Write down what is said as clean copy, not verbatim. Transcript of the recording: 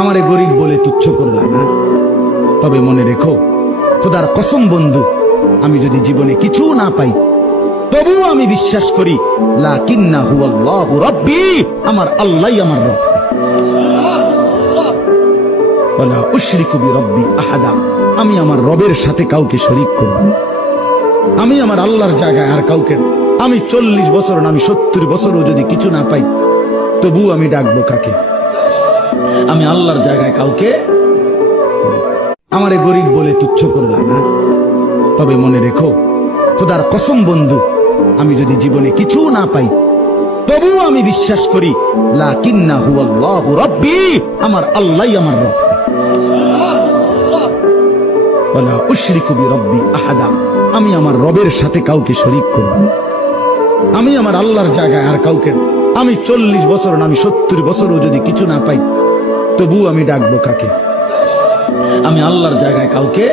আমারে গরিব বলে তুচ্ছ করলা না, তবে মনে রেখো খোদার কসম বন্ধু, আমি যদি জীবনে কিছু না পাই তবু আমি বিশ্বাস করি লাকিন্নাহু আল্লাহু রাব্বি, আমার আল্লাহই আমার রব। ওয়ালা উশরিকু বিরাব্বি আহাদা, আমি আমার রবের সাথে কাউকে শরীক করব না। আমি আমার আল্লাহর জায়গায় আর কাউকে, আমি 40 বছর না আমি 70 বছরও যদি কিছু না পাই তবু আমি ডাকবো কাকে? আমি আল্লাহর জায়গায় কাউকে। আমারে গরিব বলে তুচ্ছ করলা না, তবে মনে রেখো খোদার কসম বন্ধু, আমি যদি জীবনে কিছু না পাই তবু আমি বিশ্বাস করি লাকিন্নাহু আল্লাহু রাব্বি, আমার আল্লাহই আমার রব। ওয়ালা উশরিকু বিরাব্বি আহাদা, আমি আমার রবের সাথে কাউকে শরীক করব না। আমি আমার আল্লাহর জায়গায় আর কাউকে, আমি 40 বছর না আমি 70 বছরও যদি কিছু না পাই তবু আমি ডাকবো কাকে? আমি আল্লাহর জায়গায় কাউকে